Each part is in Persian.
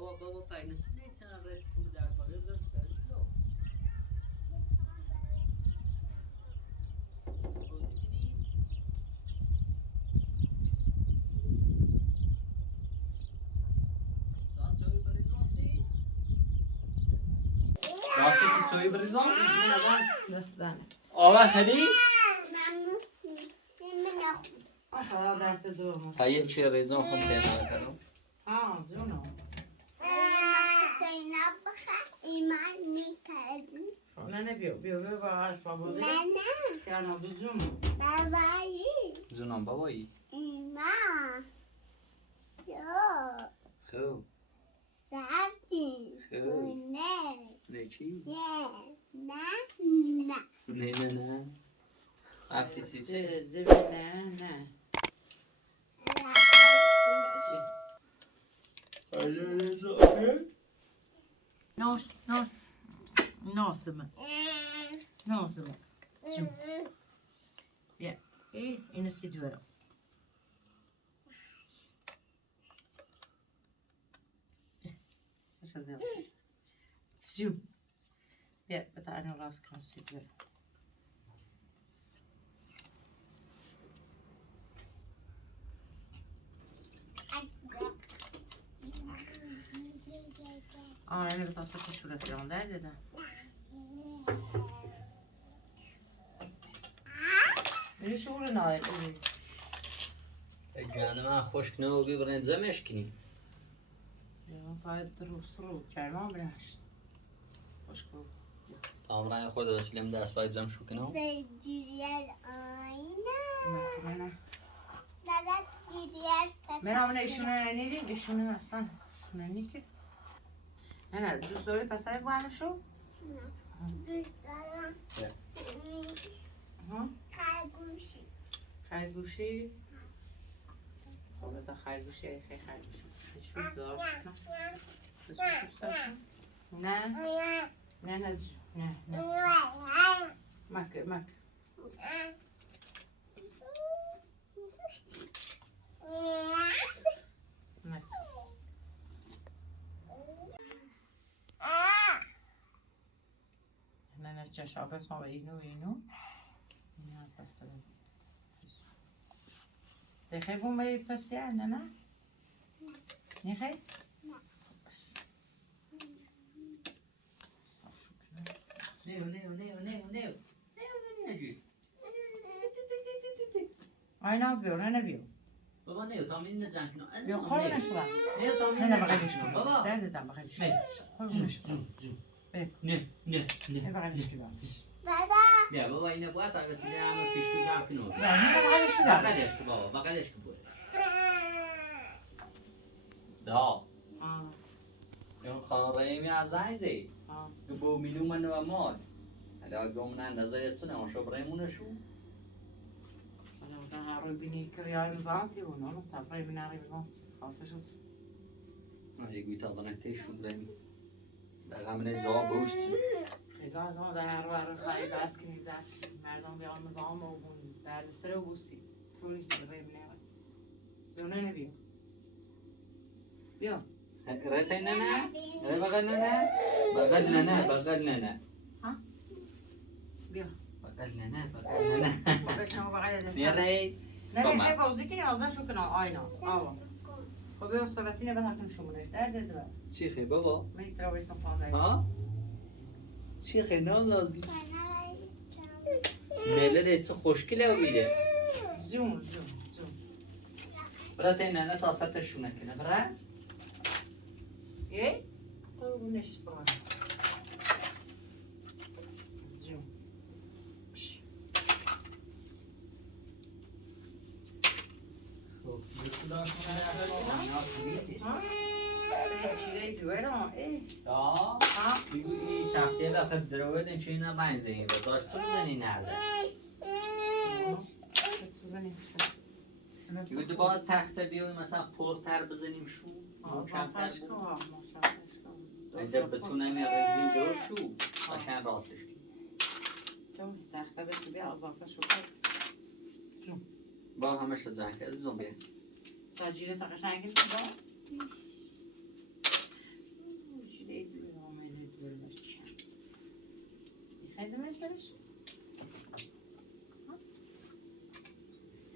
بابا فاینت نیچن رایت خوب در کاره زد پرسیدو راستی که چوی بریزم؟ نه دستانه آوه خدی؟ آخه درد دو هایی چی ریزم خون تینال کنم؟ جونو نه بیو با عرص بابا نه کارنا دو جونو جونم بابایی خوب نه چی؟ نه وقتی چی چه؟ نه ناسمه شو بیا این استدیو شو بیا بتاعنا راس كم استدیو أنا بتوصل شو رفيعون ده من شغل نايل جان من خشک نو بیبرن زمش کنی یا طاید درست رو چرما بناش خوش کو تامرای خود وسیلم دست باید زم شو کنم من همونه ایشونه نیدیم ایشونه اصلا ایشونه نیکی نه دوست داری پسر گوانه شو؟ نه دوست دارم خرگوشی خرگوشی؟ خب تا خرگوشی خیلی خرگوشی شو داشت نه نه نه نه مک نه چشابه سام اینو نه پس دخی بوم بری پس نه نخی نیو آیناز بیو نه بیو بابا نیو تامین نزن کنم بیو خورنش برم نیو تامین نه نزن بغلش کنم کن بابا درد دم بغلش کن خورنش برم نه بغلش کن بیا بابا اینه باید تا بسیده همه پیش تو زم کنم نه بغلش کن بغلش کن بابا بغلش کن بوده دا اون خانه رایمی از عیزی بو میلو من و مال حالا گمنه نظریت سنه آشو برایمونه شو انا هروي بيني كرياي مزانتي ونو تابعي من عربي مات خاصة شو يقول تظن تيشو برایمی دقیقا من زواب بوشت خدا نه در هر خواهی بس کنی زد مردم بیان مزام و بون درد سر و بوسی طوری که برای من بیو نه بیو بیو رأيت نانا؟ رأي بغل نانا؟ بغل نانا بغل نانا ها؟ بيو بغل نانا بغل نانا خب شما بغل نرأي نه خیلی بازی کنی آزان شو کنم آیناز آوا خب بیو صورتینه به تاکن شمونش درد چی خیلی بابا؟ من ترا بیستم پام ها؟ چی خیلی نانا؟ میله دیت خوشگله و میله زون برای نانا تا سطحشو نکنه برای؟ ايه؟ قربونش برام زون خب بسیار چیزایی دوره ايه؟ ها؟ بگو این تفتیل آخر دروه نچه اینا رنزه و داشت چه بزنی نرده بگو دو باید تخته بیایی مثلا پرتر بزنیم شو محکمتر بود اگه بتونم یه رزین جور شو بکن راستش کن تخته بسی بیا اضافه شو با همش زن که عزیزم بیا تاجیره تا قشنگی با سرش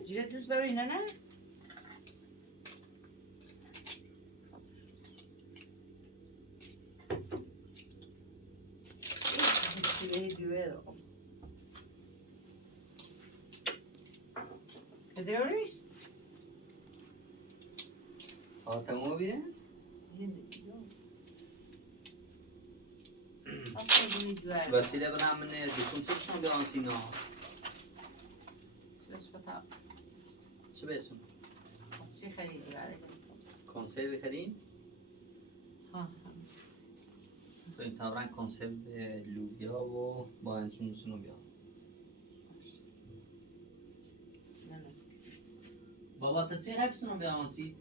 جیره دوست داری نه نه Ediyoruz. Tamam bile. وسیله برام من دکتر سرشون به آن سینا. چه بسون؟ چی خریدی برای؟ کنسرو خرید؟ ها. تو این طبعا کنسرو لوبیا و با انسولین لوبیا. بابا تا چه حبسونو به آن سید؟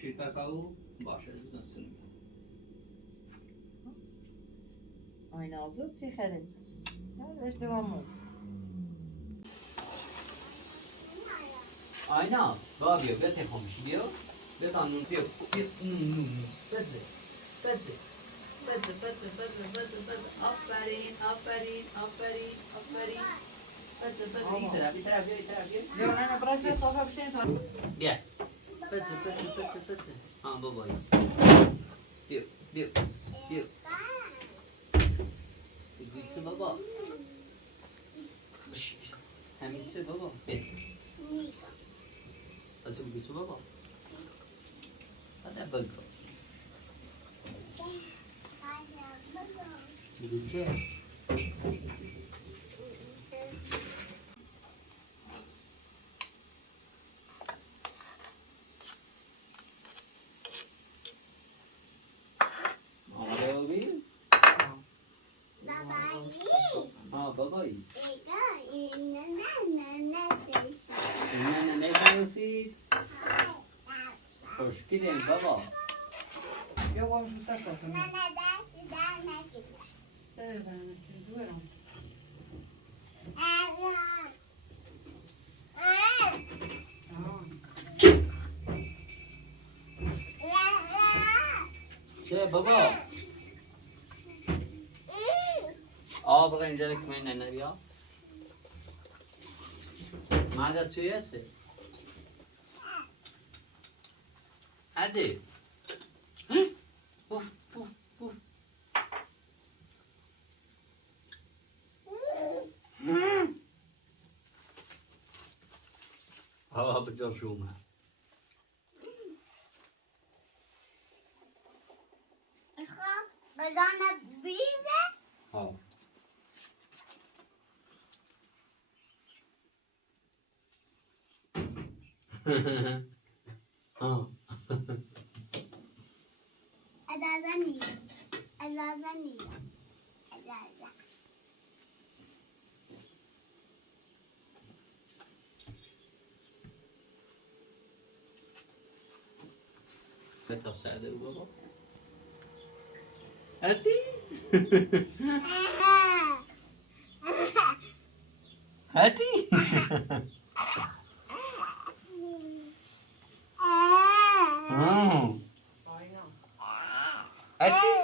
شیر کاکائو باشه عزیزم سنو. آینه آزود چی خرید؟ نه بهش دوامون. آینا با بیا بیا تخمش بیا بیا تانون بیا بیا بده بده بده بده بده بده بده آفرین آفرین آفرین آفرین بده بده این طرف بیا این طرف بیا نه نه برای صافه بشین تا بیا بده بده بده بده بابایی بیا بیا بیا گویچه بابا همین چه بابا بیا Asal begitu bapa? Ada burger. Begitu. Ada lagi? Babai. نسی خوشگلیم بابا بیا با شو سر کنم نه دست در نکن سر در نکن دورم چه بابا آب اینجا کمی ننه بیا ماذا چی هستی؟ عادي اوف اوف اوف هوا بجرشومه خب بدان بریزه ها ها ادازنی بتا سعده بابا هاتي هاتي هاتي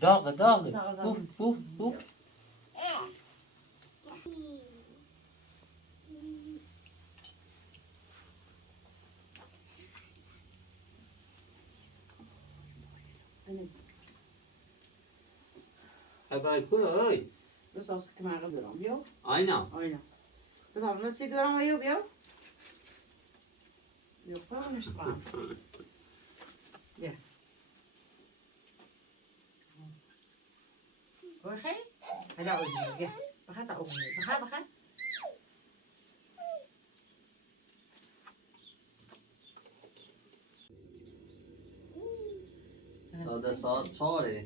داغ اوف اوف اوف هبای کوی بس از که من دارم بیا آینا بس هم نسی دارم بیا فرامش کنم بیا بخیر هلا اولی بیا بخیر تا اولی بخیر داده ساعت 4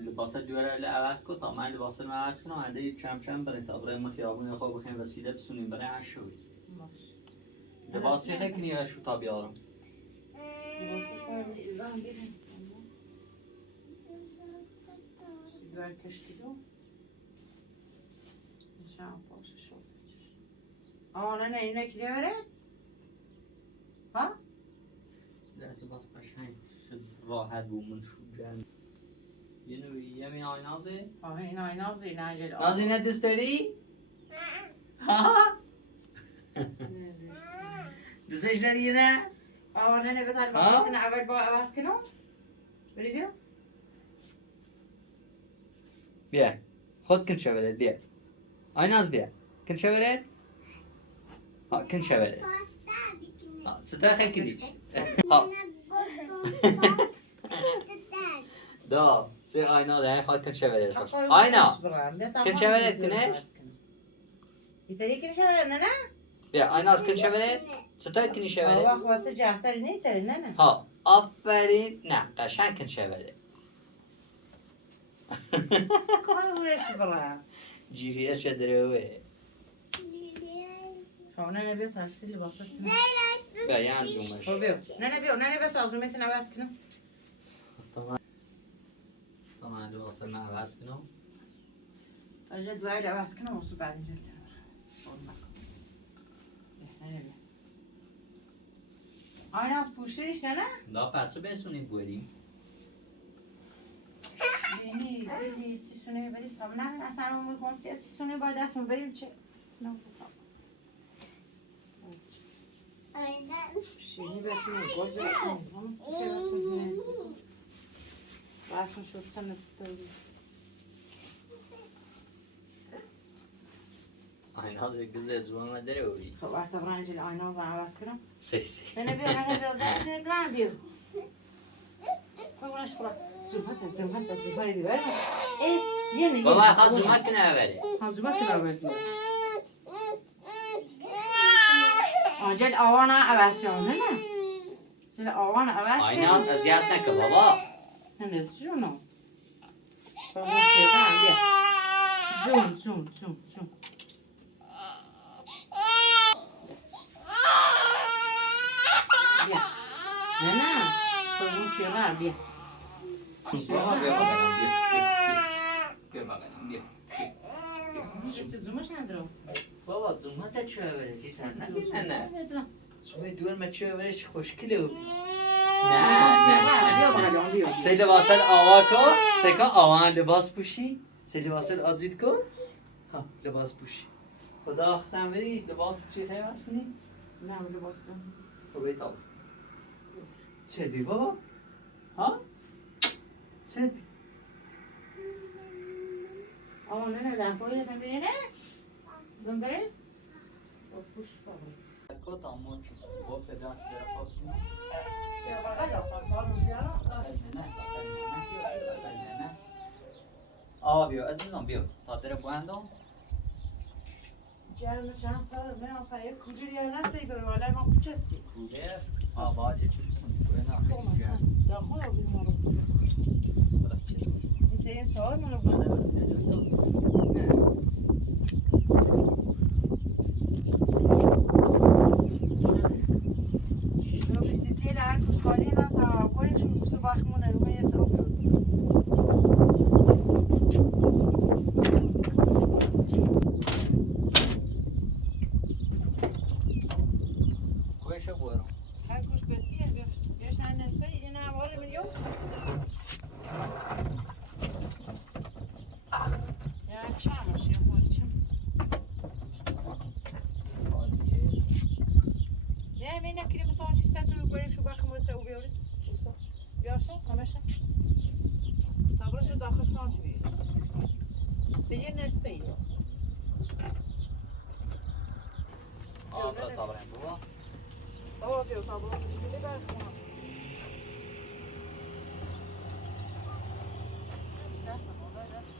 لباس دوره عوض کن تا من لباس رو عوض کنم عده کم بریم تا بریم خیابون خواب بخیم وسیله بسونیم برای عشوی لباسی خیلی نیه شو تا بیارم Güzel keşke o. Nişan poşu şu. Aa ne inek devre? Ha? دست باز قشنگ شد راحت بومون شو جمع یمی آینازه؟ این آینازه نجل نازی نه دوست داری؟ ها؟ دوستش داری نه؟ نه بذار باشتن اول با عوض کنم بری بیا بیا خود کن شورت بیا آیناز بیا کن شورت ها کن شورت ستاره خیلی کلیش ها دا سی آینا ده خود کن شورت آینا کن شورت کنش بیتری کنی شورت نه بیا آیناز کن شورت ستاره کنی شورت وقت جفتری نیتری نه ها آفرین نه قشنگ کن شورت خواهیش برم جیریه شدروه خواهنه نبیو تحصیل لباسش بیا یه انجومش بیا نه بیا تازومت نوز کنم من لباسه من عوض کنم تاجه دوای لباس کنم واسه بعدی جلد آینه از پوشتریش نه؟ دا پچه بسونیم بریم بینی چی سونه بریم تا نه اصلا همون میکنم چی سونه باید دستمون بریم چه سنو شیرینی بسونیم گل بسونیم همون چی که بسونیم بسون شد سنت ستایی آیناز گزه زوان مدره اوری خب وقتا برنجل آیناز عوض کنم سی نه بیا دارم بیا بگونش برا زمهت دیگر یه بابا خواهد زومت کنه ببری زومت کنه ببری آجل آوان عوض شونه نه جل آوان عوض شونه آیناز ازیاد نکه بابا نه جونو بابا کردم بیا جون بیا نه بابا کردم بیا چه زومش ندراست بابا زومت چه ببری نه زومه دور ما چه ببریش خوشکله او نه سی لباسل آوا کن سی که آوان لباس پوشی سی لباسل آزید کن ها لباس پوشی خدا اختم بری لباس چی خیلی بس کنی؟ نه لباس خب بیتاب چه بی بابا؟ ها؟ چه بی؟ آقا نه در پایی ندم بیره نه؟ زن داره؟ پوش بابا کتا موچ گفت جان شده خواب کنی آه بیا عزیزم بیا تا در بوندم جرم چند سال من آخه یک کولر یا نه سیگار والا ما کچستی کولر آباد یه چی بسیم کنه خب نه دا خدا بیم ما رو خدا چیستی این سال ما رو من بسیم نه رو بیسیتی لعن خوشحالی نه تا کنیم شون بسو باخمونه رو یه سال بیرون کویشه بورم هر کوش بتیه بیاش نه نسبه یه نه واره میلیون یا چمش یا خود چم نه می نکریم بتون شیسته توی بریم شو باخم و سو بیاری بیاشو همشه تابلوش داخل تانش بیاری به یه نسبه ای آه برا تا بریم بابا بابا بیا تابلو بده برخونم دست بابا دست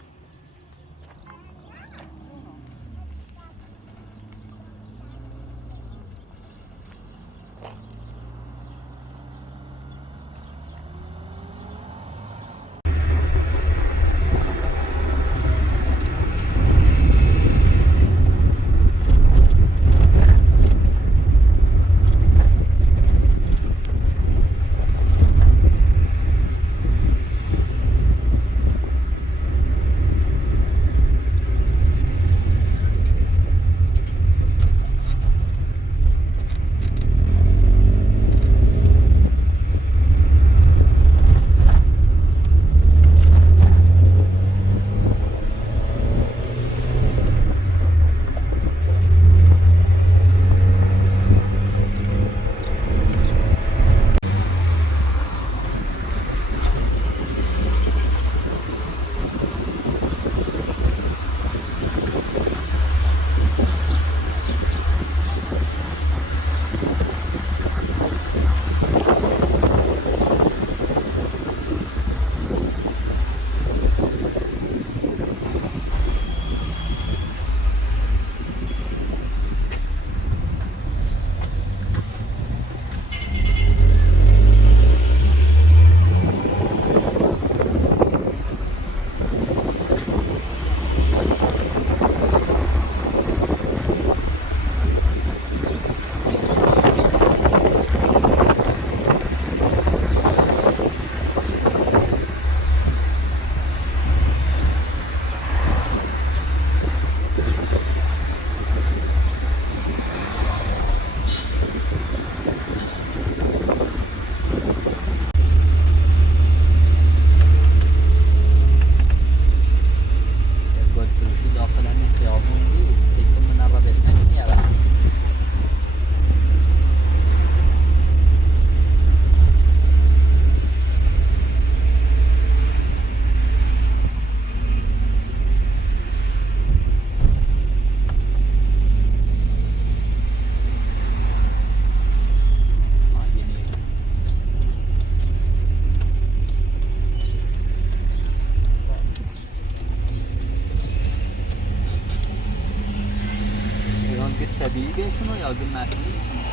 طبیعی بسونه یا گل مصنوعی بسونه؟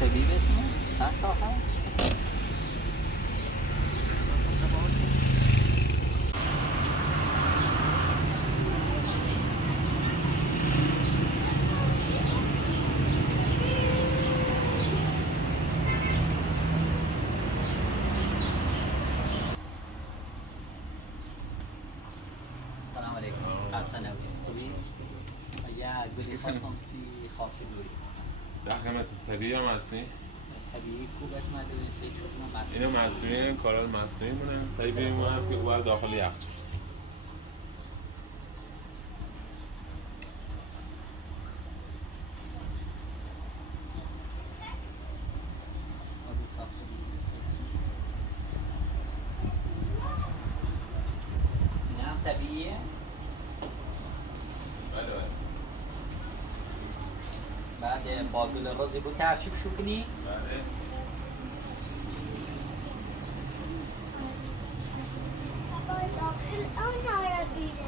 طبیعی بسونه؟ چند شاخه؟ سلام علیکم. حسن ابی. خوبی؟ یه گلی خواستم سی خاصی دوری. دخمت طبیعی یا مصنوعی؟ طبیعی خوب اسم ببین سه شد اینو مصنوعی کارا مصنوعی مونه. طبیعی مونه که باید داخل یخچال. نه طبیعیه؟ بله بله. بعد با گل رازی بود ترچیب شو کنی؟ بله. بابا داخل اون نارا بیره.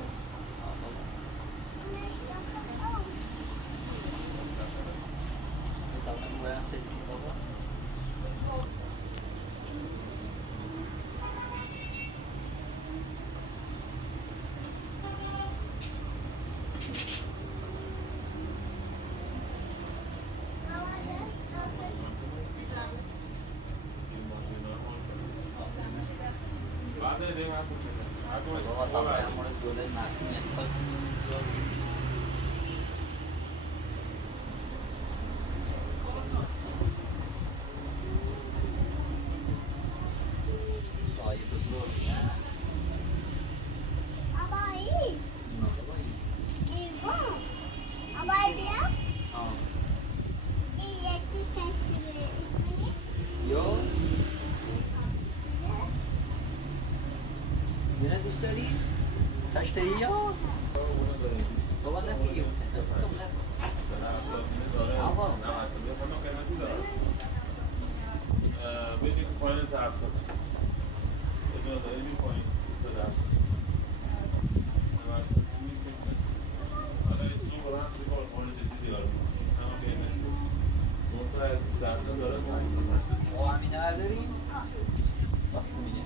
بعد دیگه من پوچه. بابا تا برای مورد گل مصنوعی انتخاب کنی زیاد نیست. آیه بزرگ نه؟ آبایی. نه بابایی. ایوان. آبایی بیا. آه. این یکی کسی اسمی. یا یه دوست داری؟ تشتهی یا؟ بابا نخیلی آقا بدید پایین ظرف شد. بدون داری بی پایین صدا. حالا این سو برای همسی کار پایین جدی دیارم. اما بینه موسیقی از 300 داره آقا همین نداریم؟ وقتی میگه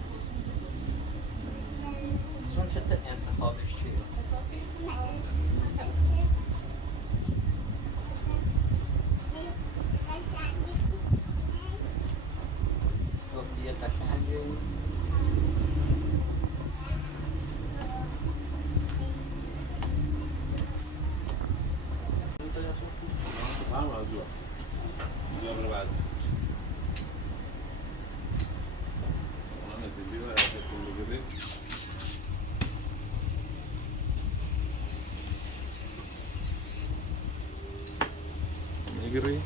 چون چه انتخابش چیه؟ گفتی یه قشنگه هم از جا بیا برو بعد اون نزدی و رفت کلو بده میگیری؟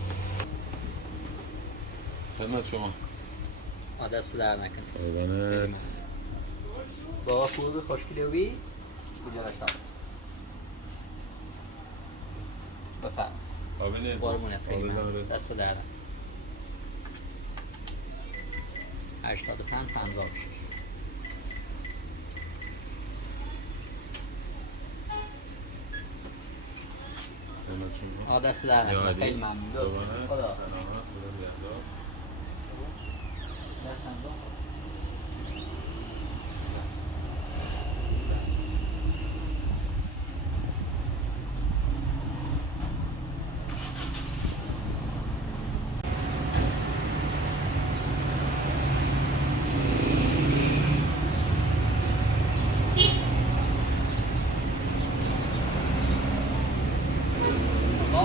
خدمت شما دست در نکنه قربانت بابا خوبه خوشگلی بی بجارش تام بفرم قابل بارمونه خیلی من قابل دست در نکنه 85 56 خدمت شما دست در نکنه خیلی ممنون قربانت خدا سلامت خدا نگهدار دست انداز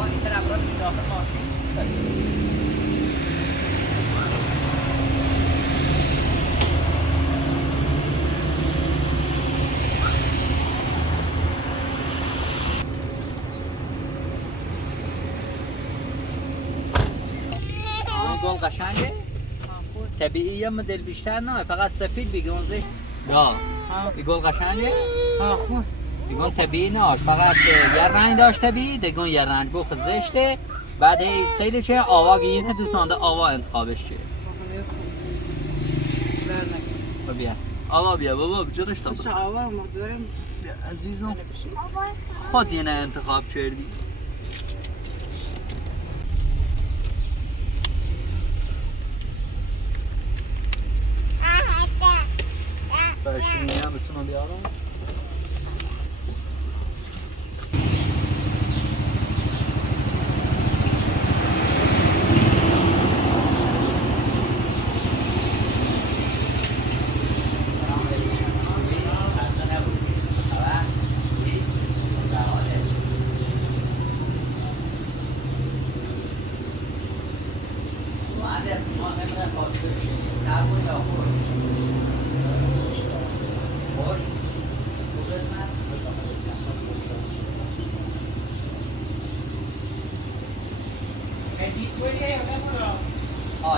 این طرف را داخل ماشین گل قشنگه طبیعیه مدل بیشتر نه فقط سفید بگون زشت نه این گل قشنگه خوب بگون طبیعی نه فقط یه رنگ داشت طبیعی دگون یه رنگ بخ زشته بعد سیلشه آوا گیرنه دوستانده آوا انتخابش چیه بیا آوا بیا بابا بجورش تا بس آوا مقدارم عزیزم خود اینه انتخاب کردی برشینی هم بسونم بیارم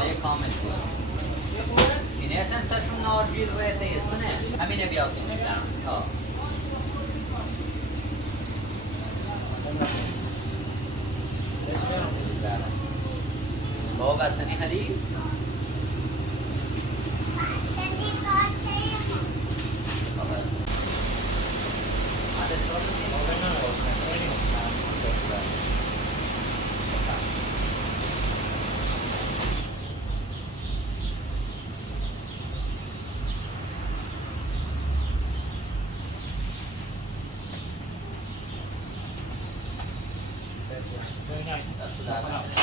یه کامل اینه اصلا سرشون نارگیل رهده یه همینه بیاسیم میزنم بابا بستنی خرید؟ Very nice.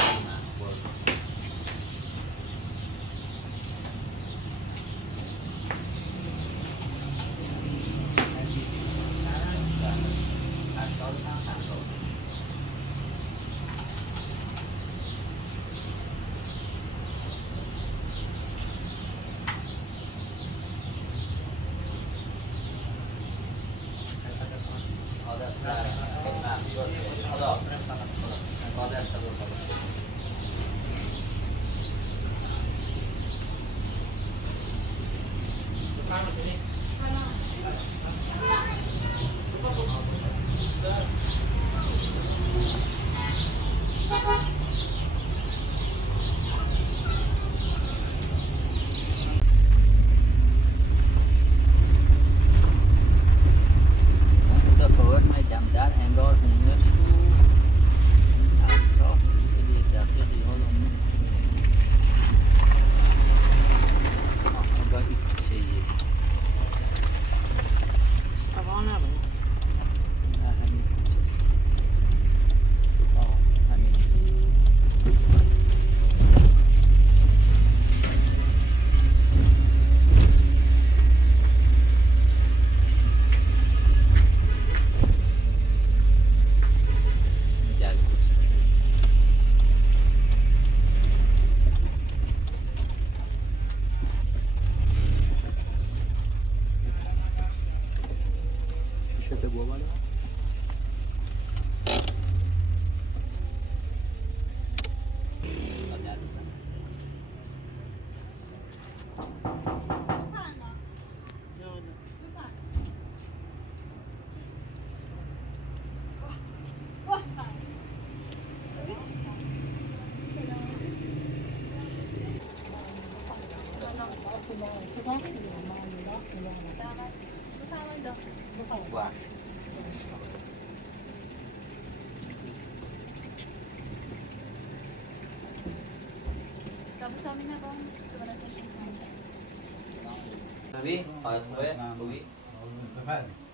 خوبی؟ حالت خوبه؟ خوبی؟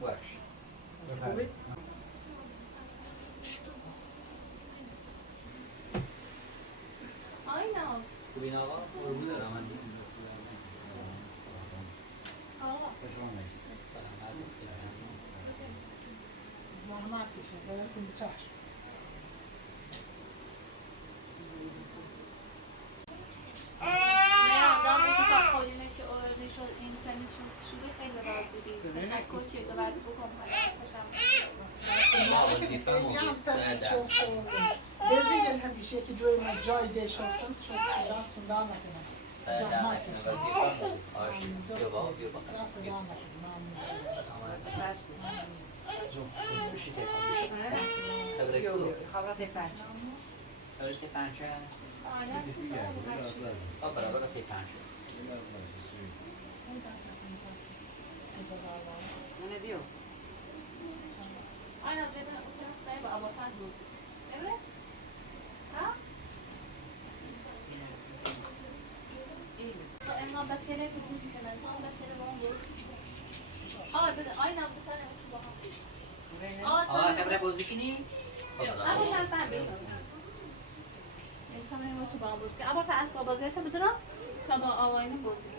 باش خوبی؟ خوبی این آقا؟ قربون دارم من زحمت کشه بدتون به چشم این تنیس شده خیلی راضی بید تشکر شده بعد بکن بزیگل همیشه که جوی من جای ده شستم دستون دار نکنم زحمت کشه دست دار نکنم خبرت پنچه خبرت پنچه برابر پنچه نه دیو aynen zaten o tarafta hep abartmaz bu. Evet. Ha? İyi. En man bachelor kesin fikirler. Tam bachelor olan bu. آی نبودن تو با هم آقا خبره بازی کنی؟ اما هستن بیرون میتونم تو با هم بازی کنم اما تا اسباب بازی تا بدونم تا با آواین بازی کنم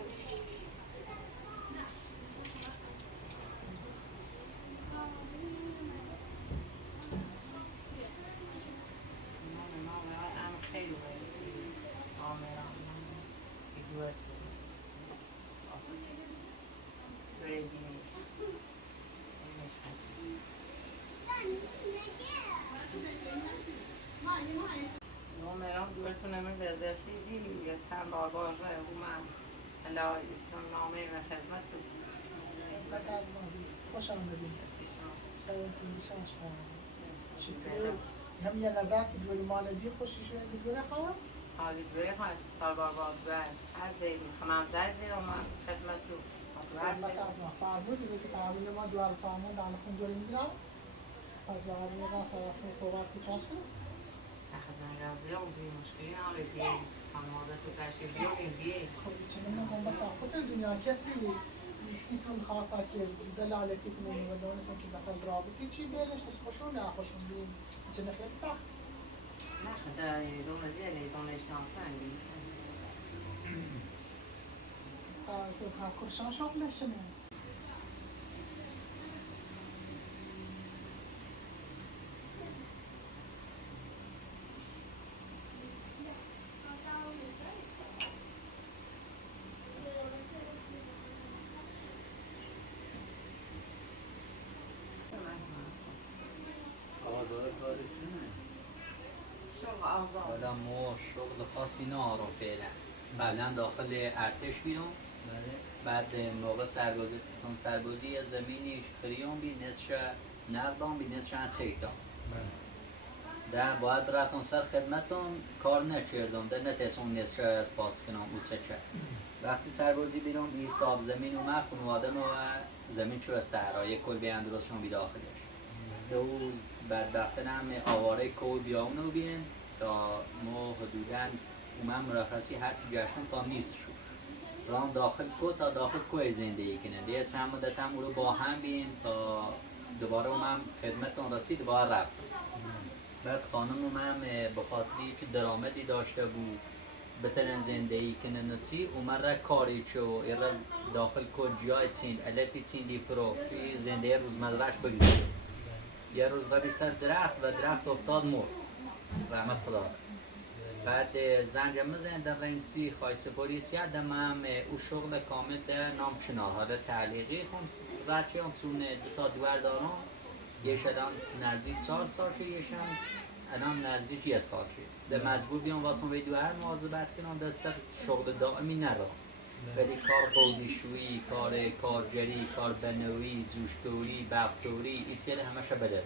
I'm خیلی برسی آمران سیگوارت برای بینیش اینش هستی آمران دوارتون همین به دستی دیدیم یا چند بار باشه من هلا ایستون نامه و خدمت بعد از ماهی خوش آمدید خیلیتون میشنش چطور هم یه نظر که دوری مالدی خوشیش بیان که دوره خواهم حالی دوره هست سال بار باید هر زیدی خمام زای زید و من خدمت تو بعد از ما فرمودی که تحویل ما دوار فرمون در نخون دوری میگیرم بعد دوار میگیرم سر اسم صحبت بکنش کنم اخزن رازی ها بودی مشکلی ناره بیایی خانواده تو تشریف بیاریم بیایی خب چنین میگم بس خود دنیا کسی سیتون خاصه که دلالتی کنه و دونستم که مثلا رابطی چی بیارش از خوشون یا خوشون بین چنین خیلی سخت نخدا دونه دیلی دونه شانسنگی صبح کرشان شغلش نه آقا داده کارشونه شغل آزاد آدم ما شغل خاصی نهارم فعلا قبلا داخل ارتش بیرون بعد موقع سربازی یه زمینیش خریون بی نصش نردان بی نصش چیکتان در باید براتون سر خدمتون کار نکردم در نتیسون نصش پاس کنم او چه وقتی سربازی بیرون این صاحب زمین اومد خانواده ما زمین چو صحرای کل بیان درستشون بی داخلش دو بدبختن هم آواره کل بیامونو بین تا ما حدوداً اومد مرخصی هرچی جشن تا نیست شد ران داخل کو تا داخل کوی زندگی کنه دیگه چند مدت هم او رو با هم بین تا دوباره اومد خدمتون رسید دوباره رفت بعد خانم اومد به خاطری که درآمدی داشته بود بترن زندگی کنه نتی اومد را کاری چو ایرا داخل کو جای چین الپی چین دی فرو که زندگی روزمرهش بگذره یه روز روی سر درخت و درخت افتاد مرد رحمت خدا بعد زنجم مزن در رمسی خواهی سپوری چیه دم هم او شغل کامل در نام چنار حالا تعلیقی خون رچه هم سونه دوتا دوار دارم یه شدم نزدیک 4 سال شد یه شدم الان نزدیک 1 سال شد در مجبور بیام واسم به دوار مواظبت کنم در سر شغل دائمی نرم ولی کار بودیشویی، کار کارگری، کار بنوی، جوشتوری، بفتوری ایچ یه همه شا بده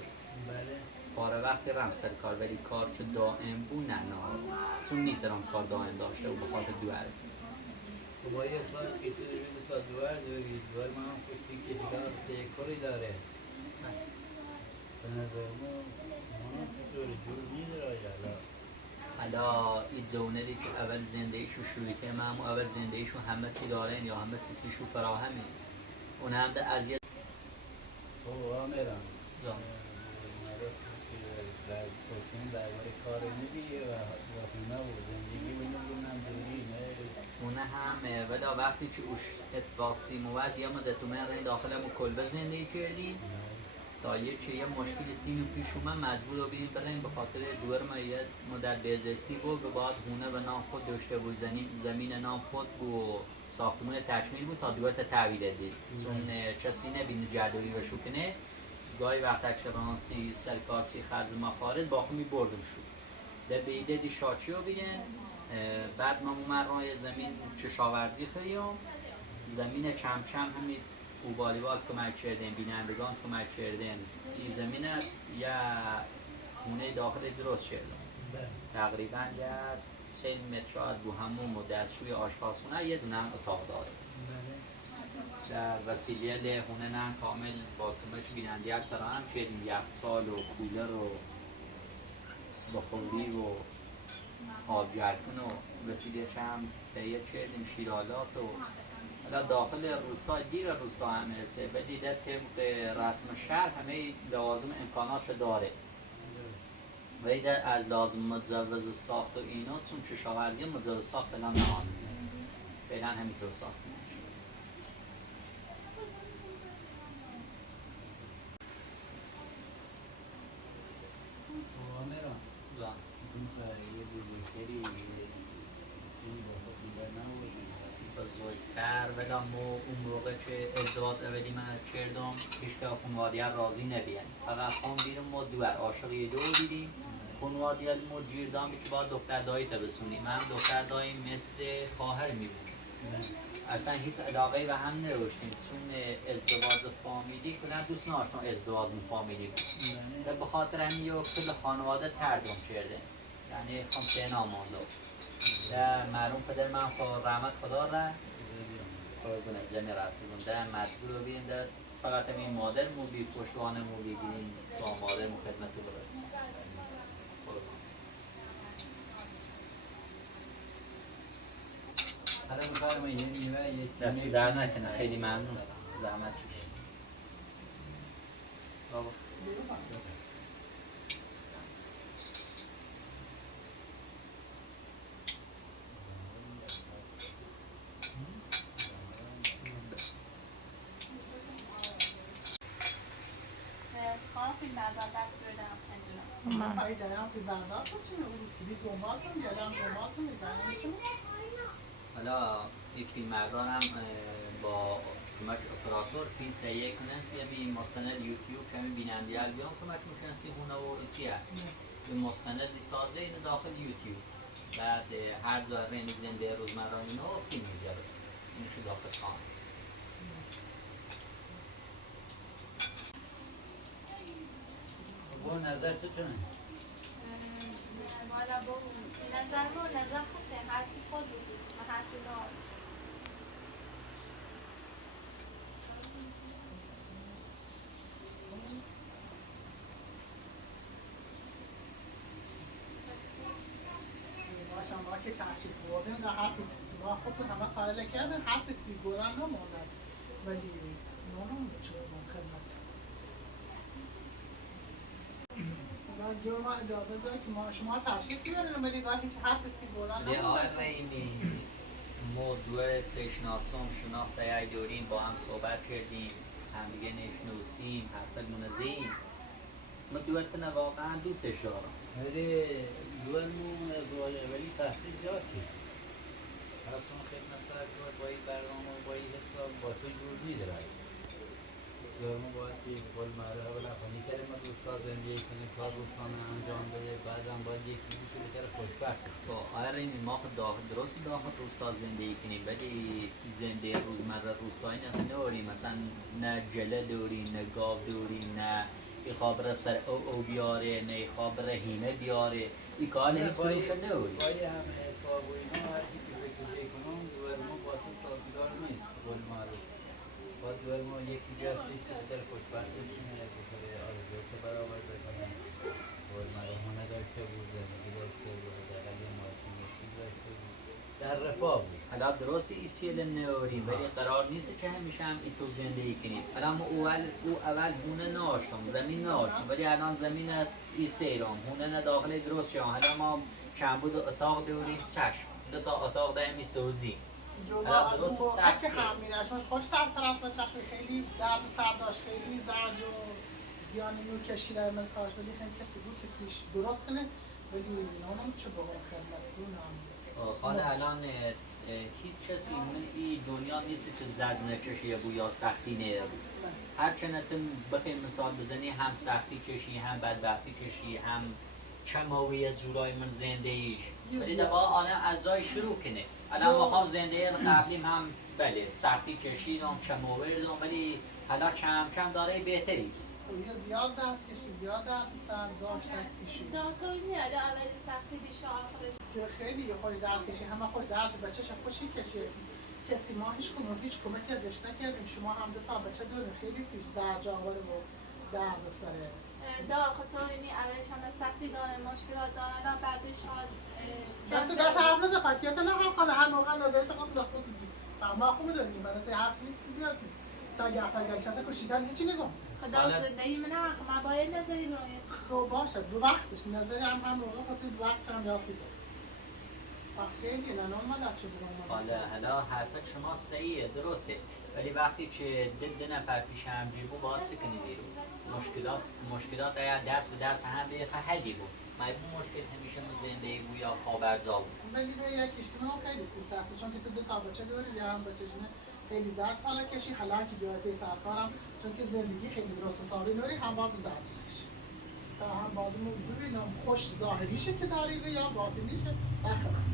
پاره وقتی رم سر کار ولی کار که دائم بود نه چون میتونم کار دائم داشته و بخاطر دوار خب با یه سال که چیزی بگه تا دوار من هم خوشی که دیگر سه کاری داره به نظر ما چطور جور میداره حالا این زونه دی که اول زندگیشو شروع که من اول زندگیشو همه چی دارن یا همه چیزیشو فراهمه اون هم ده از یه خب آمیرم جان در پرسین درباره کار میدیه و خونه و زندگی و اینو بونم دوری نه اونه هم ولی وقتی که اوش اتفاق سیموز یه مدت من رین داخلمو کلبه زندگی کردیم تا یه مشکلی سینو پیش اومد مجبور رو بیم بریم به خاطر دور ما یه مدت بزستی بود به بعد خونه به نام خود داشته بود زمین نام خود بود ساختمون تکمیل بود تا دوارت تحویل دید چون کسی نبینه جدوی و شکنه گاهی وقت اکشبانسی سرکارسی خرز مخارج با خمی بردم شد در بیده دی شاچی رو بیدن بعد ما اومد رای زمین چشاورزی خریم زمین کم کم همین او والیبال کمک کردن بینندگان کمک کردن این زمین یه خونه داخل درست کردن تقریبا یه 40 متر بو همون و دستشوی آشپزخونه یه دونه هم اتاق داره در وسیله خونه نه کامل با کمک بینندگان فراهم کردیم یخچال و کولر و بخوری و آب جرکن و وسیله چند تهیه کردیم شیرالات و حالا داخل روستا دیر روستا هم میرسه ولی در طبق رسم شهر همه لازم امکاناش داره ولی در از لازم مجوز ساخت و اینا چون کشاورزی مجوز ساخت فعلا نهان فعلا همینطور ساخت میشه. جان بزرگتر ولی اون موقع که ازدواج اولی من کردم هیچ که خانوادیه راضی نبین فقط خون بیرم ما دوار عاشق یه دو دیدیم خانوادیه ما جیردم که باید دختر دایی تبسونیم من دختر دایی مثل خواهر میبود اصلا هیچ علاقه به هم نداشتیم چون ازدواج فامیلی کلا دوست نداشتم ازدواج فامیلی بود و به خاطر همین یک کل خانواده تردم کرده یعنی خمسه نامانده و معلوم پدر من رحمت خدا را قربونه جمعی رفتی بونده مجبور رو بیم در فقط همین مادر مو بی پشتوانه مو بگیریم با مادر مو خدمت رو برسیم حالا میخوایم یه نیمه یک دستی در نکنه خیلی ممنون زحمت چیش بابا خواهم فیلم بردار دست بردم پنجره پای جریان فیلم بردار تو چی میگویی؟ بی دنبال کنم یا دم دنبال کنم جریان چی میگویی؟ حالا یک فیلم مردان هم با کمک اپراتور فیلم تهیه کنن یعنی مستند یوتیوب کمی بیننده بیان کمک میکنن هونه و ایچیه به مستند سازه اینو داخل یوتیوب بعد هر ظاهرین زنده روزمره اینو فیلم میگره اینشو داخل خان با نظر تو چونه؟ والا با نظر خوبه هرچی خود بودی و هرچی دار شما که تشریف بردین و حرف ما خودتون همه کار کردن حرف سیگورن نموندن ولی نونم چون من خدمت بعد جو ما اجازه داره که ما شما تشریف بیارین ولی گاهی هیچ حرف سیگورن لی آقای نموندن رحیمی موضوع تشناسم شناخت های دوریم با هم صحبت کردیم هم دیگه نشناسیم حرف منزیم ما دوتن واقعا دوستش دارم ولی دوالمون ازدواج اولی سختی زیاد کشید حتما خدمت سر کرد با این برنامه و با این حساب با تو جور میدرائی دوالمون باید که قول معروف اول افغانی کرد ما دوستا زندگی کنه کار دوستانه انجام بده بعدم باید یکی میشه بسر خوشبخت با آره ما خود درست داخل روستا زندگی کنیم ولی زنده روزمره روستایی نداریم مثلا نه جله داریم نه گاو داریم نه ای خابر سر او بیاره نه ای خابر هیمه بیاره ای کار هیچ کنوشه نداریم با یه همه حساب و اینا هرکی که بکنه کنم دوالمون با تو سازگار نیست قول معروف با دوالمون یکی بیاستیش که بسر خوشبخت بشینه بسر آرزوش برآورد بکنه قول معروف داشته بود زندگی داشته بود حداقل یه ماشین یه چیز داشته بود در رفاه بود حالا درست ای چیل نداریم ولی قرار نیست که همیشه هم ای تو زندگی کنیم حالا ما اول هونه ناشتم زمین ناشتم ولی الان زمین ای سیرم هونه نه داخل درست شما حالا ما کمبود اتاق داریم چشم دو تا اتاق داریم ای سوزی جوما از اون موقع که هم می‌نشون خوش سرپرست و چشم خیلی درد سر داشت خیلی زرج و زیان نور کشیده من کارش ولی خیلی کسی بود که سیش درست کنه ولی نونم چه با اون خدمتتون حالا الان هیچ کسی من ای دنیا نیست که زز نکشیه بود یا سختی نه بود هر چنتم بخیر مثال بزنی هم سختی کشی هم بدبختی کشی هم کماوی جورای من زنده ایش ولی دقیقا آنه از جای شروع کنه الان ما خواهم زنده قبلیم هم بله سختی کشیدم کماوی ردم ولی حالا کم کم داره بهتری یه زیاد زرش کشی زیاد درد سر داشت تکسی شد داخل میاد اول سختی بیشه آخرش که خیلی خوش زرش کشی همه خوش زرج بچهش خوشی کشی کسی ما هیچ کمکی ازش نکردیم شما هم دو تا بچه داریم خیلی سیش زرج آواره و درد سره داخل تو اینی اولش همه سختی داره مشکلات داره بعدش کسی در طرف نزد پاکیت نه هم کنه هر موقع نظریت خواست داخل دیدی ما خوب داریم من تا حرف زیاد تا گفتن کسی کشیدن هیچی نگم خدا زندگی من من باید نظری رایت خب باشه دو وقتش نظری هم موقع خواستید وقت هم راسید خیلی نه نرمال چه حالا حرفت شما صحیحه درسته ولی وقتی که دو نفر پیش هم جیبو باید چه کنید رو مشکلات اگر دست به دست هم بیه حلی بود مایبون مشکل همیشه زندگی بود یا پاورزا بود ولی یکیش که من خیلی سخته چون که تو دو تا بچه داری یا هم بچه‌شونه خیلی زرد حالا کشی حالا که بیاته سرکارم چون که زندگی خیلی درست حسابی داری هم باز زرجیسش تا هم بازمون ببینم خوش ظاهریشه که داری یا باطنیشه بخیر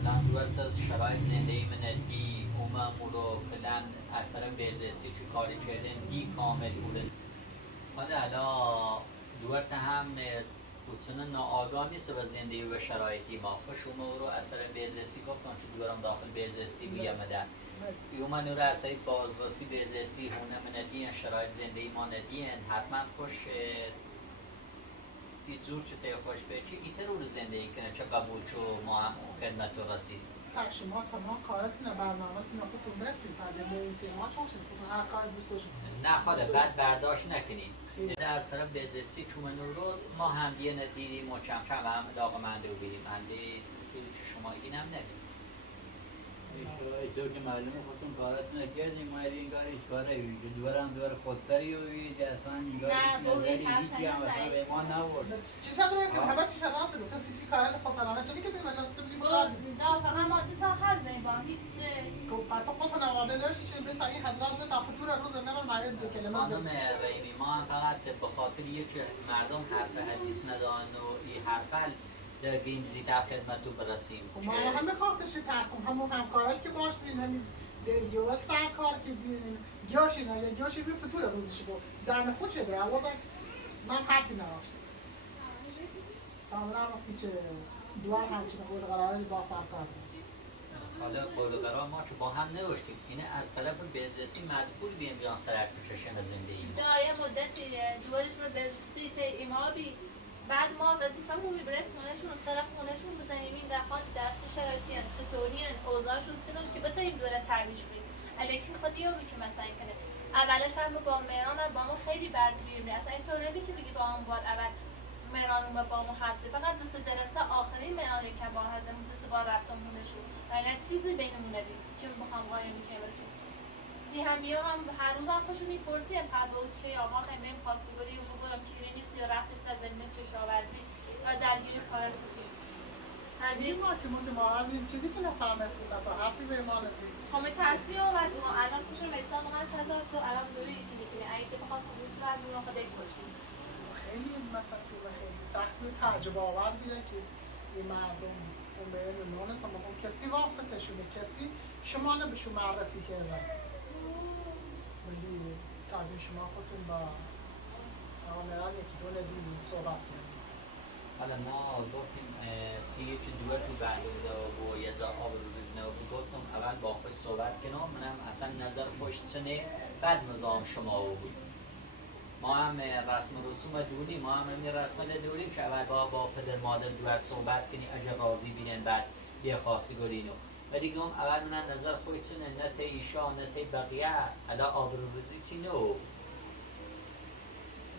الان دوست از شرایط زندگی من دی اوما مولو کلن اثر بیزستی چه کاری کردن دی کامل بوده حالا دوست هم بودن ناآگاه نیست به زندگی و شرایطی ما خوش اوما رو اثر بیزستی گفتن چون دورم داخل بیزستی بیامدن اوما نور اثر بازرسی بیزستی هونه من دیان شرایط زندگی ما ندیان حتما خوش جور چه خوش بچی ایتر رو زندگی کنه چه قبول چو ما هم خدمت رو رسید شما تمام کاراتون برنامه‌تون رو خودتون رفتید تعلیم این تیم‌ها چون خودتون هر کاری دوست داشتید نه خاله بد برداشت نکنید از طرف بزرستی چون رو ما هم دیگه ندیدیم و کم هم علاقه‌مند رو بیدیم که شما اینم نمید اینطور که معلومه خودتون کاراتون نکردیم ما این کار هیچ کاره ویدیو دور خودسری و ویدیو اصلا این کار نظری هیچی هم اصلا به ما نورد چی شد رو که همه چی شراسه تو سیتی کارال خسرانه چلی که تو بگیم کار دافعه ماده تا هر زین با هیچ تو خودتون نواده داشتی چون بتا این حضرات به تفتور روز نمر معید دو کلمه خانم رحیمی ما هم فقط به خاطر یک مردم حرف حدیث ندان و این حرف داریم زیده خدمت رو برسیم ما همه خاطرش ترسم همون همکارایی که باش بین همین دیگه سرکار که دیدین گیاشی نه یا گیاشی بی فتور روزش بود دارن خود شده رو من حرفی نداشتم تمام راسی چه دوار همچین قول قراری با سرکار حالا قول قرار ما که با هم نوشتیم اینه از طرف بزرستی مجبور بیم بیان سرک بچشن زندگی ما دایه مدتی دوارش به بزرستی تیما بی بعد ما وظیفه رو میبریم خونهشون رو طرف خونهشون بزنیم این دخوان در چه شرایطی هست چطوری هست اوضاعشون چنون که بتاییم دوره ترویش بریم علیکی خودی رو که مثلا کنه اولش هم با مهران با ما خیلی بد بیرمی اصلا اینطور نمیشه بگی با هم بار اول مهران با ما حرفه فقط دست جلسه آخری مهران یکم بار هزمون دست بار رفتم خونهشون ولی چیزی بینمون ندید چه بخوام قایم میکنه بچون هم بیا هم هر روز هم خوشو میپرسی هم پر بود که آقا خیمه خواستگاری و بگم کیری نیستی یا رفت است از علم کشاورزی و درگیر کار فوتی چیزی ما که ما همین چیزی که نفهم است تا حرفی به ما نزدیک خامه ترسی و بعد الان خوشو میسان هست هزار تو الان دوره چی میکنه اگه بخواستم روز بعد میگم خدا یک کشی خیلی مسئله و خیلی سخت و تعجب آور بیده که این مردم اون به نمونه اون کسی واسطه شده کسی شما نبشو معرفی کرده ولی تابع شما خودتون با آمران یکی دو ندید صحبت کردیم حالا ما گفتیم سیه که دوه تو بنده و یه جا آب رو بزنه و گفتم اول با خوش صحبت کنم منم اصلا نظر خوش چنه بعد نظام شما بود ما هم رسم رسوم دوریم ما هم همین رسم دوریم که اول با پدر مادر دوار صحبت کنی اجا راضی بینن بعد یه خاصی گرینو ولی گم اول من نظر خوش چنه نه تی ایشا نه تی بقیه حالا آبروریزی چی نو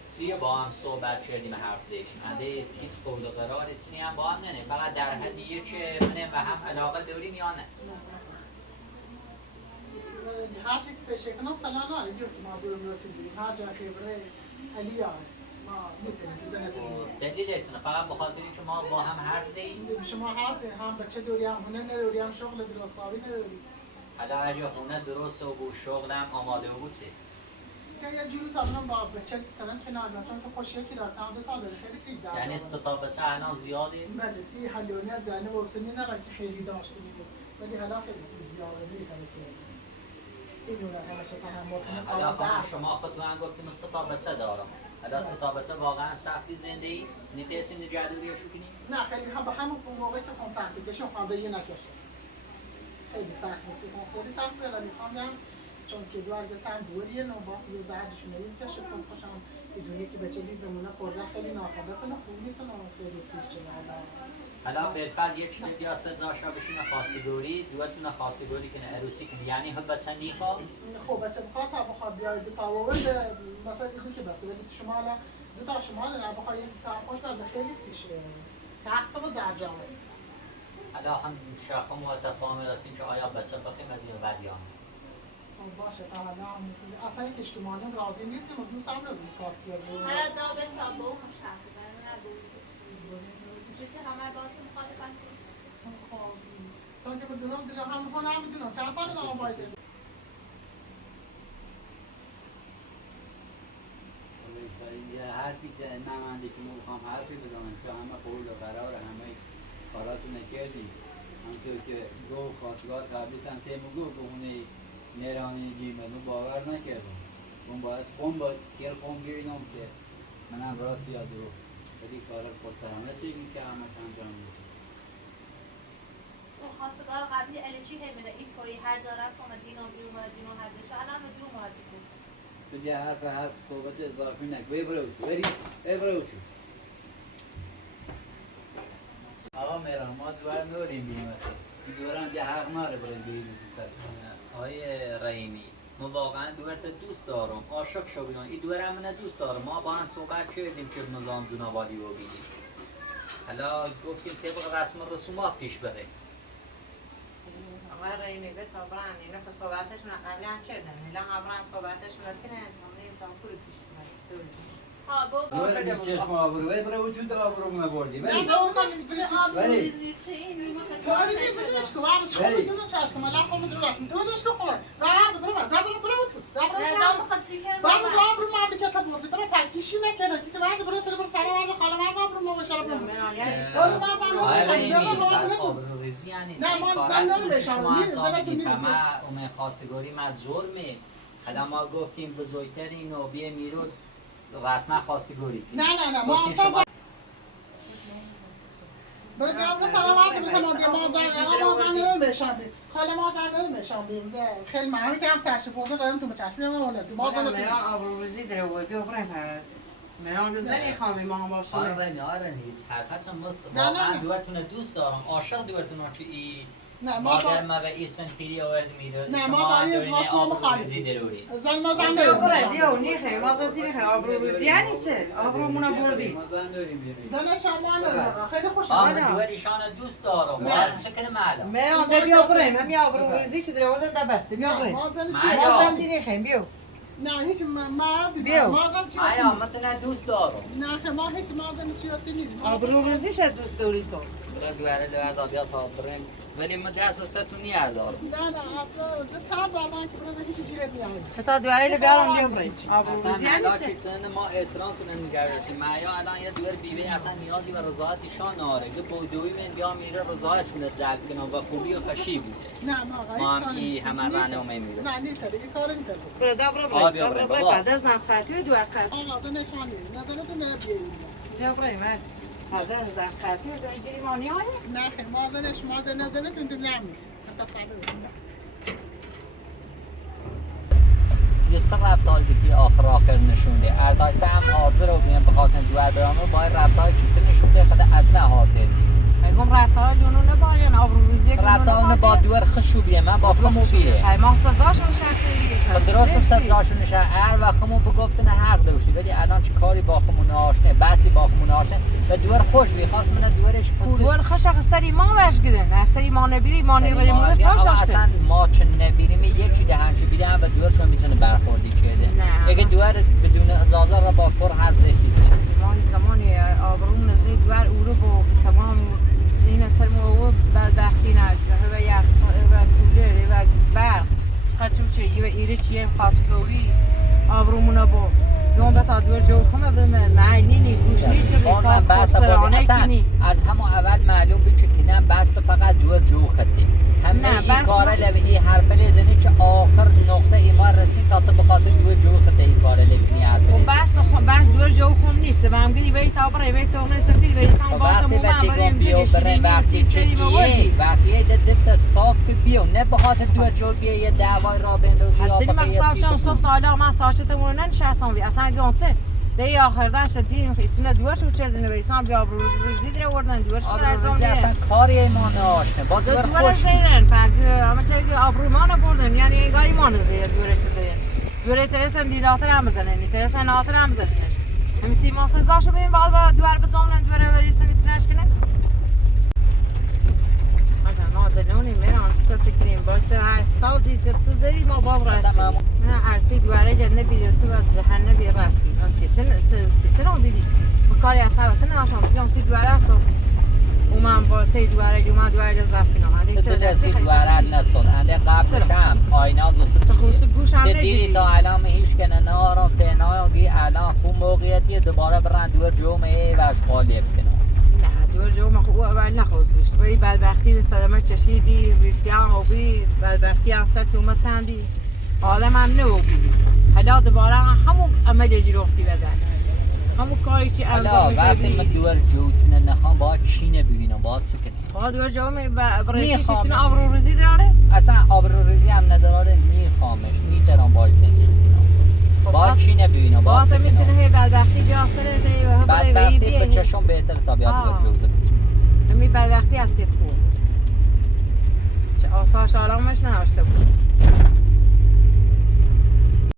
سیه با هم صحبت کردیم حرف زدیم هنده هیچ قول و قرار چنی هم با هم نه فقط در حدیه که منه و هم علاقه داریم یا نه هر چی که پیشه کنم سلام آره دیو که ما دور میراتیم دیم هر جا خبره علی آره ما میتونیم که زنتیم دلیل ایتونه فقط بخاطری که ما با هم حرف زدیم شما حرف زدیم هم بچه دوری هم هنه ندوری هم شغل درستاوی ندوری حالا اگه هونه درست و بود شغلم آماده بود چی؟ یه جوری تا من با بچه ترم کنار میام چون که خوش یکی داره تا دو تا داره خیلی سیب زرد یعنی ستا بچه الان زیادی؟ بله سی حلیونی از زنه و سنی نرم که خیلی داشته میگه ولی حالا خیلی زیاده میکنه که اینونه همیشه تحمل کنه حالا خانم شما خودتون گفتیم ستا بچه دارم حالا ستا بچه واقعا سختی زندگی نیتیسی نجادوریشو کنی؟ نه خیلی هم با همون موقعی که خون سختی کشیم خانده یه نکشه خیلی سخت نیستی خیلی سخت بیاره میخوام چون که دوار گفتم دوریه نوبات یه زردشون نمیکشه کن خوشم بدونی که بچه لیزمونه خوردن خیلی ناخوابه کنه خوب نیست و خیلی سیش چه حالا بعد یه چیزی دیگه است زاشا بشینه خواستگاری دوتون خواستگاری کنه عروسی کنه یعنی خود بچه نیخواب خب بچه بخواد تا بخواد بیاید تا وارد مثلا دیگه که بس ولی شما حالا دو تا شما نه بخواد یک تا خوش برده خیلی سیش سخت و زرجامه حالا هم شاخم و تفاهم رسیم که آیا بچه بخیم از این بعد یا باشه حالا اصلا کش که مانم راضی نیستیم و دوست هم نبود کار کرده حالا دابه تا بو خوش حرف بزنه نبود چیزی همه با تو مخالفت خب چون که بدونم دیگه هم هنر میدونم چند سال دارم بایزه یه حرفی که نمانده که میخوام حرفی بزنم که همه قول و قرار همه کاراتو نکردی همطور که گو خواستگار قبلی تن تیمو گو بهونه نیرانی جیمه باور نکردم اون باعث اون با تیر خون گیرینم که منم راست یا درو ولی کار خودترانه چیزی که همه انجام میشه اون خواستگار قبلی الچی همینه این پایی هر جا رفت و دینو بیرون هزش الان به دور اومد تو دیگه حرف صحبت اضافی نک ببروچو ببروچو آقا میرم ما دوار نوریم بیمت این دوران دیگه حق ناره برای بیرون سر آقای رحیمی ما واقعا دوارت دوست دارم عاشق شدیم این دوار من دوست دارم ما با هم صحبت کردیم که نظام زنابادی رو بیدیم حالا گفتیم طبق رسم و رسومات پیش بره آقای رحیمی به طبعاً اینا که صحبتشون قبلا چردن اینا قبلا صحبتشون کنه همه تا پول پیش کنه ها بو دوار دیگه چشم آبرو برو وجود آبرو مبردی نه بو خوش چه آبروریزی چه این تو آره بیفنش که وارش خود میدونم چه اشکال ملا خود میدونم راست تو داشت که خود دارم برو تو دام بخواد چی کنه بعد تو آبرو مملکت بردی برو پاکیشی نکرد که بعد برو سر برو سر ورد خاله من آبرو ما بشرب آقای رحیمی آبروریزی یعنی نه ما زن نمیشم اون خواستگاری مجرمه حالا ما گفتیم بزرگترین و بیه میرود رسما خواستگاری نه ما اصلا برای قبل سلامت بسه ما زن نمیشم بیم خاله ما زن نمیشم بیم خیلی مهمی که هم تشریف برده قدم تو مچشمی ما ولدی ما زن میران آبروریزی داره و بیا برای پرد میران بزنی خواهمی ما هم باشه آره نیت حرکت هم واقعا دوارتون دوست دارم عاشق دوارتون که ای مادر ما به ایسن پیری آورد میره نه ما با این ازواج ما مخالفی زن ما زن نمیشم بیا نیخه ما زن نیخه آبروریزی یعنی چه؟ آبرومونو بردی زن شما نمیرم خیلی خوش آمد دوارشان دوست دارم باید چکن معلوم میران ده بیا بریم هم یا آبروریزی شده رو آوردن ده بسته بیا بریم ما زن نیخه بیا نه هیچ ما بیا ما زن چی آیا متن دوست دارم نه ما هیچ ما زن چی رو نیست آبروریزی شد دوست داری تو دواره بیا تا بریم ولی ما دست ستون نیار دارم نه اصلا ده سر بردن که برای هیچ گیره بیاید تا دواره بیارم بیا بریم اصلا آبروریزی حالا یعنی که چند ما احترام کنیم نگردشیم محیا الان یه دور بیوه اصلا نیازی و رضایتشان ناره که بودوی من بیا میره رضایتشون رو جلب کنم و خوبی و خشی بوده نه ما ما هم ای همه رانه میره نه نیتره این کار نیتره برو بریم بعد از زن قطعی دو قطعی آقا زن نشانی نظرتون نره بیایید بیا بریم بعد از زن قطعی دو اینجوری مانی های نه خیلی مازنش مازن نظرتون تو نمیشه پس فرده یه چه رفتار که آخر نشونده اردایسه هم حاضر رو بیم بخواستن دوار برامو باید رفتار چیپی نشونده خود اصلا حاضر نیم میگم رفتار جونو نباید آبروریزی رفتار با دوار خشو بیه من با خمو بیه های ما صداشون شستیم دیگه درست صداشون نشه هر وقت خمو بگفتن حق داشتی ولی الان چه کاری با خمو ناشنه بسی با خمو ناشنه و دوار خوش بیخواست من دوارش کول دوار خوش اگه سری ما وش گیرن نه سری ما نبیری ما نیرمونه ساش اصلا ما چه نبیریم یه چی دهنشو بیدم و دوارشون میتونه برخوردی کرده اگه دوار بدون اجازه را با طور هر زیستی زمانی آبروم نزدی دوار اروپا تمام این اصلا مو بدبختی نداره و یک و کولر و برق خاطر چه یه ایره چیه خواستگاری آبرومونا با دوم به تا دور جو خمه به معنی نی گوش نی چه بازم بحث از همون اول معلوم بود که کنم بس تو فقط دور جو خطی همه این کاره لبی حرف لزنی که آخر نقطه ایمان رسید تا تو بخاطر دور جو خطی این کاره لبی حرف خب بس دور جو خم نیست نیست و هم گلی وی تا برای وی تاونه سفید وی سان با تو مامان بریم دل شیرینی سری موردی وقتی دل صاف بیو نه بخاطر دو جور بیه یه دعوای را بندازی یا دل بقیه مقصد شان صبح تا حالا من ساعتمون ننشستم وی اصلا گونسه دی آخر دست دیم خیلی دوش و چه دنیا ویسان بیا روز زیدره وردن دوش آبروزی اصلا کاری ایمان آشنه با دور خوش زیرن پنگ اما چه که آبرومان بردن یعنی ایگای ایمان زیر دوره چیزه دوره ترسن دیداتر هم بزنن ترسن ناتر هم بزنن همین سیمان سنزاشو ببین بعد با دوار بزنن دوره وریستن میتونش کنه ما دلونی میرن چه تکریم باید هر سازی چه زری ما باب راست نه عرصی دواره جنه بیدی تو بعد زهنه بی رفتی من سیتن هم بیدی بکاری از سبتن آشان بیدیم سی دواره اصلا و من با تی دواره جو من دواره جزاف کنم تو دستی دواره نسون انده قبلش هم آیناز و سبت خصوص گوش هم دیدی تا الان هیچ کنه نه آرام تنها گی الان خوب موقعیتی دوباره برن دور جمعه وش قالب کنه دور جو ما خوب اول نخواستش ولی بدبختی به صدمه چشیدی ریسیان و بی بدبختی اثر تو متندی عالم هم نو بی حالا دوباره همون عمل جرفتی بدن همون کاری چی انجام میدی وقتی من دور جوتونه نخوام باید چینه ببینم باید سکنه باید دور جو برای چیزی آبرو ریزی داره اصلا آبرو ریزی هم نداره میخوامش میترم باید زندگی کنم باید چینه ببینم باید سکنه میتونه هی بدبختی بیاسره بدبختی به چشم بهتر تا بیاد دور جوته بسید همی بدبختی از سید خود چه آساش آرامش نداشته بود